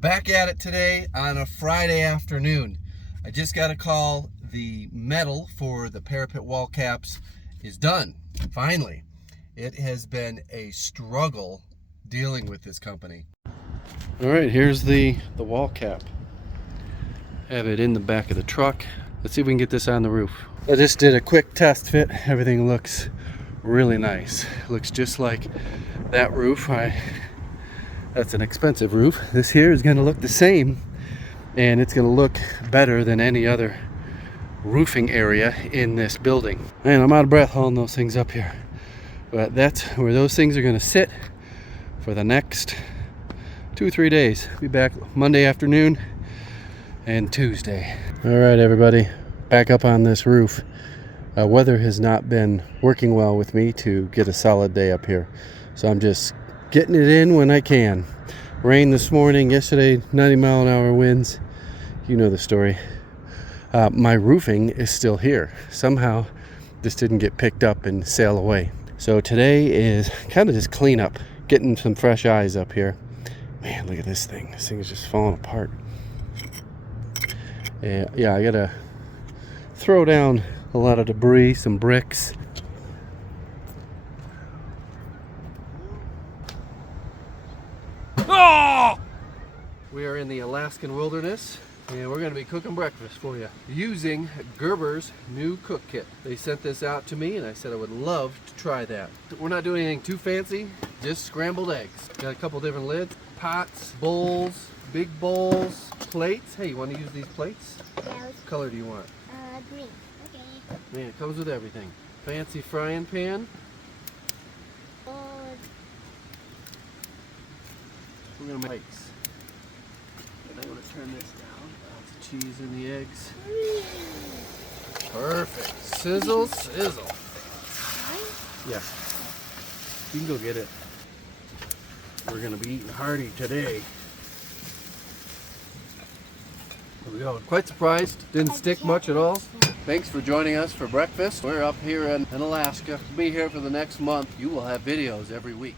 Back at it today on a Friday afternoon. I just got a call. The metal for the parapet wall caps is done, finally. It has been a struggle dealing with this company. All right, here's the wall cap. Have it in the back of the truck. Let's see if we can get this on the roof. I just did a quick test fit. Everything looks really nice. Looks just like that roof. That's an expensive roof. This here is going to look the same, and it's going to look better than any other roofing area in this building. Man, I'm out of breath hauling those things up here, but that's where those things are going to sit for the next 2-3 days. Be back Monday afternoon and Tuesday. All right, everybody, back up on this roof. Weather has not been working well with me to get a solid day up here, so I'm just getting it in when I can. Rain this morning, yesterday 90-mile-an-hour winds. You know the story. My roofing is still here. Somehow this didn't get picked up and sail away. So today is kind of just cleanup, getting some fresh eyes up here. Man, look at this thing. This thing is just falling apart. Yeah, I gotta throw down a lot of debris, some bricks. Oh! We are in the Alaskan wilderness, and we're going to be cooking breakfast for you using Gerber's new cook kit. They sent this out to me, and I said I would love to try that. We're not doing anything too fancy, just scrambled eggs. Got a couple different lids, pots, bowls, big bowls, plates. Hey, you want to use these plates? Yeah. What color do you want? Green. Okay. Man, it comes with everything. Fancy frying pan. We're gonna make plates. And I'm gonna turn this down. Lots of cheese in the eggs. Perfect. Sizzle, sizzle. Yeah. You can go get it. We're gonna be eating hearty today. Here we go. Quite surprised. Didn't stick much at all. Thanks for joining us for breakfast. We're up here in Alaska. We'll be here for the next month. You will have videos every week.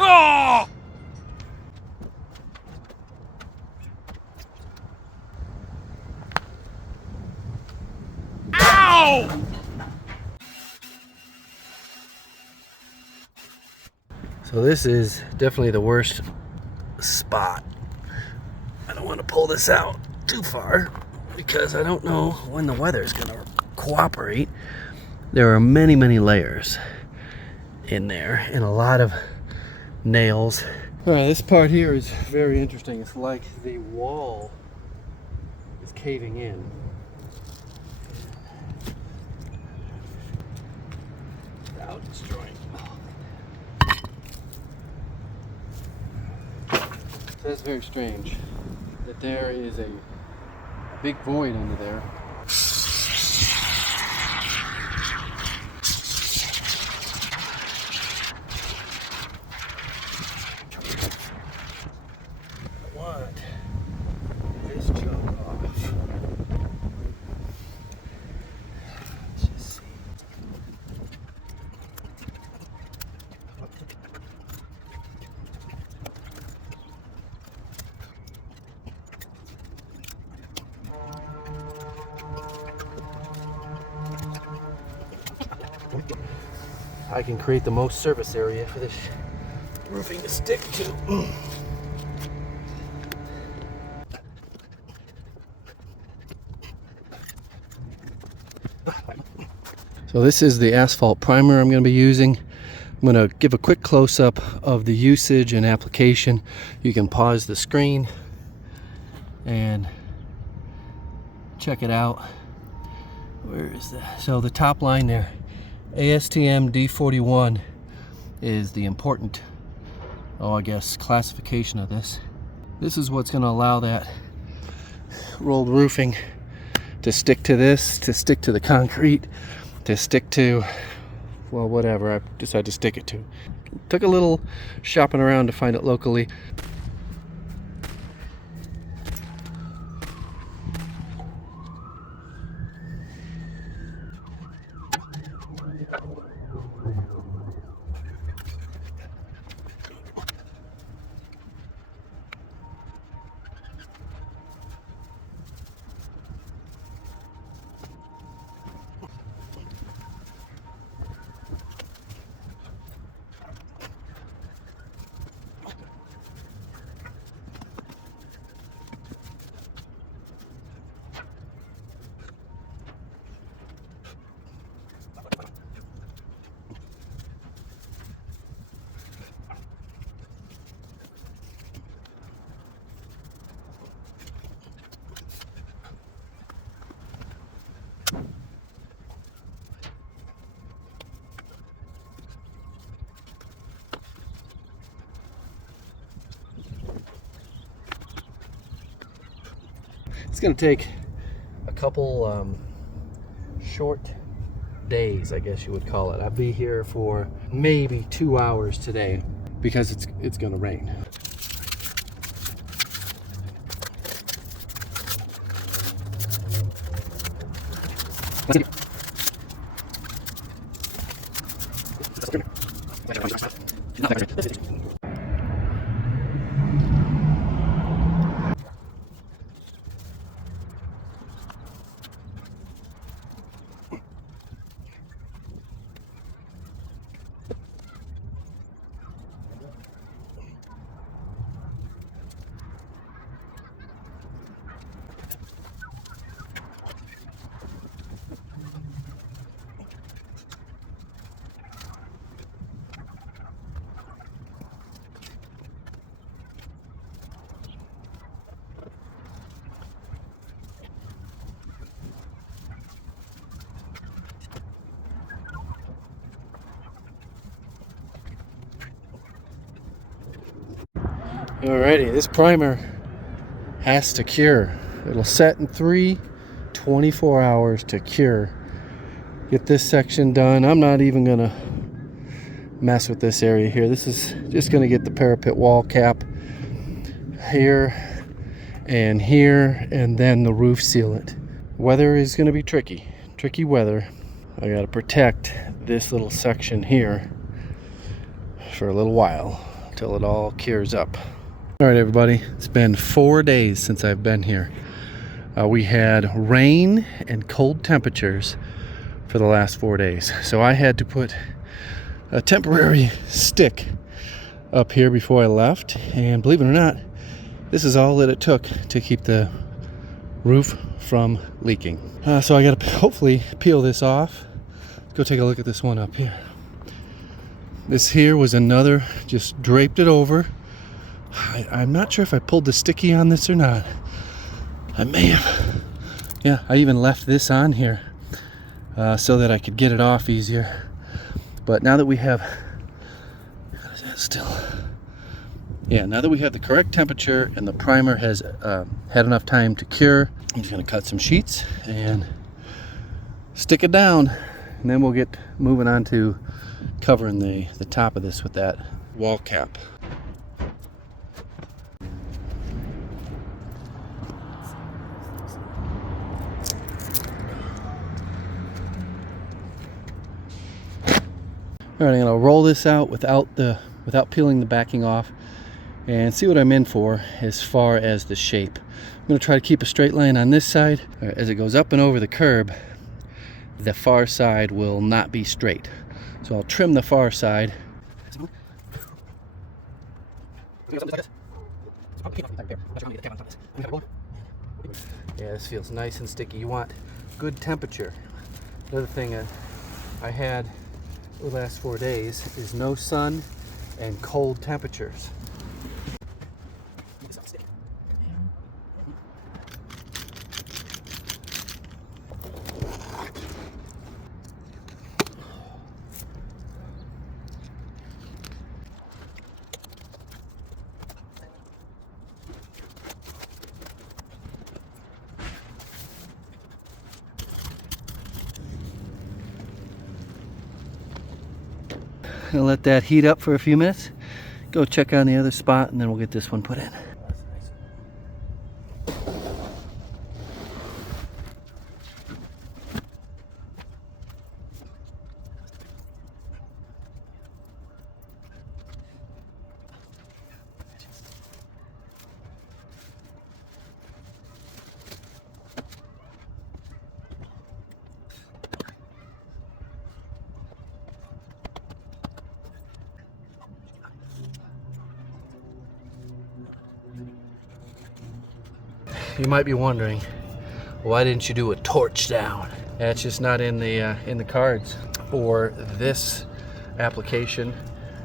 Oh! Ow! So this is definitely the worst spot. I don't want to pull this out too far because I don't know when the weather is going to cooperate. There are many, many layers in there and a lot of nails. All right, this part here is very interesting. It's like the wall is caving in. Without destroying. So that's very strange that there is a big void under there. I can create the most surface area for this roofing to stick to. So this is the asphalt primer I'm going to be using. I'm going to give a quick close-up of the usage and application. You can pause the screen and check it out. Where is that? So the top line there, ASTM D41 is the important, I guess, classification of this. This is what's going to allow that rolled roofing to stick to this, to stick to the concrete, to stick to, well, whatever I decide to stick it to. Took a little shopping around to find it locally. It's going to take a couple short days, I guess you would call it. I'll be here for maybe 2 hours today because it's going to rain. Alrighty, this primer has to cure. It'll set in 24 hours to cure. Get this section done. I'm not even gonna mess with this area here. This is just gonna get the parapet wall cap here, and then the roof sealant. Weather is gonna be tricky weather. I gotta protect this little section here for a little while until it all cures up. All right, everybody, it's been 4 days since I've been here. We had rain and cold temperatures for the last 4 days. So I had to put a temporary stick up here before I left. And believe it or not, this is all that it took to keep the roof from leaking. So I gotta hopefully peel this off. Let's go take a look at this one up here. This here was another, just draped it over. I'm not sure if I pulled the sticky on this or not. I may have. Yeah, I even left this on here so that I could get it off easier. But now that we have, now that we have the correct temperature and the primer has had enough time to cure, I'm just gonna cut some sheets and stick it down, and then we'll get moving on to covering the top of this with that wall cap. All right, I'm gonna roll this out without peeling the backing off and see what I'm in for as far as the shape. I'm gonna try to keep a straight line on this side. As it goes up and over the curb, the far side will not be straight. So I'll trim the far side. Yeah, this feels nice and sticky. You want good temperature. Another thing I had the last 4 days is no sun and cold temperatures. Gonna let that heat up for a few minutes. Go check on the other spot, and then we'll get this one put in. you might be wondering, why didn't you do a torch down? That's just not in the cards for this application.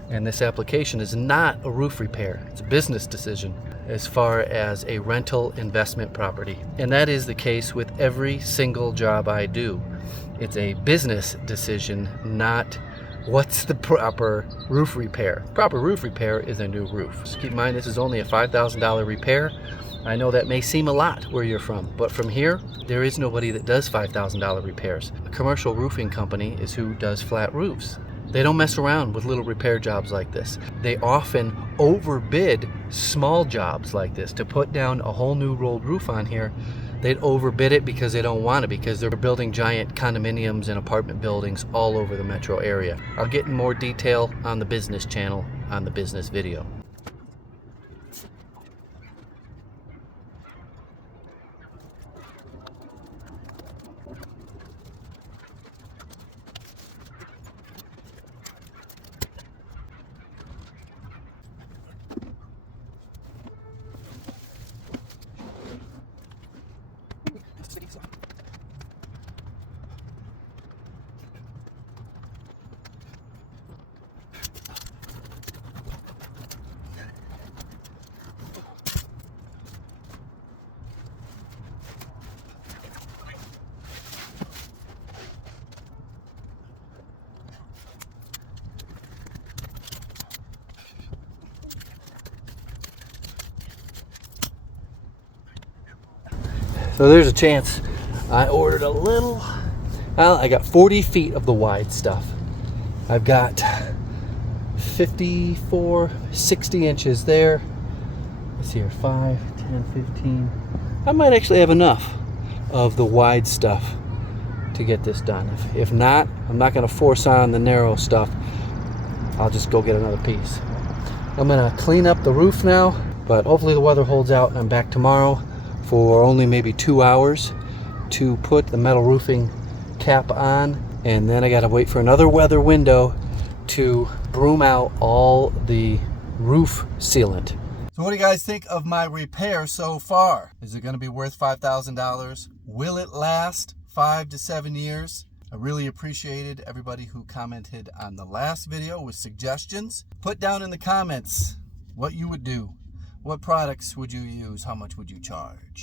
And this application is not a roof repair. It's a business decision as far as a rental investment property. And that is the case with every single job I do. It's a business decision, not what's the proper roof repair. Proper roof repair is a new roof. Just keep in mind, this is only a $5,000 repair. I know that may seem a lot where you're from, but from here, there is nobody that does $5,000 repairs. A commercial roofing company is who does flat roofs. They don't mess around with little repair jobs like this. They often overbid small jobs like this. To put down a whole new rolled roof on here, they'd overbid it because they don't want it, because they're building giant condominiums and apartment buildings all over the metro area. I'll get in more detail on the business channel on the business video. So there's a chance I ordered a little. Well, I got 40 feet of the wide stuff. I've got 54, 60 inches there. Let's see here, 5, 10, 15. I might actually have enough of the wide stuff to get this done. If not, I'm not going to force on the narrow stuff. I'll just go get another piece. I'm going to clean up the roof now, but hopefully the weather holds out and I'm back tomorrow for only maybe 2 hours to put the metal roofing cap on, and then I gotta wait for another weather window to broom out all the roof sealant. So what do you guys think of my repair so far? Is it gonna be worth $5,000? Will it last 5 to 7 years? I really appreciated everybody who commented on the last video with suggestions. Put down in the comments what you would do. What products would you use? How much would you charge?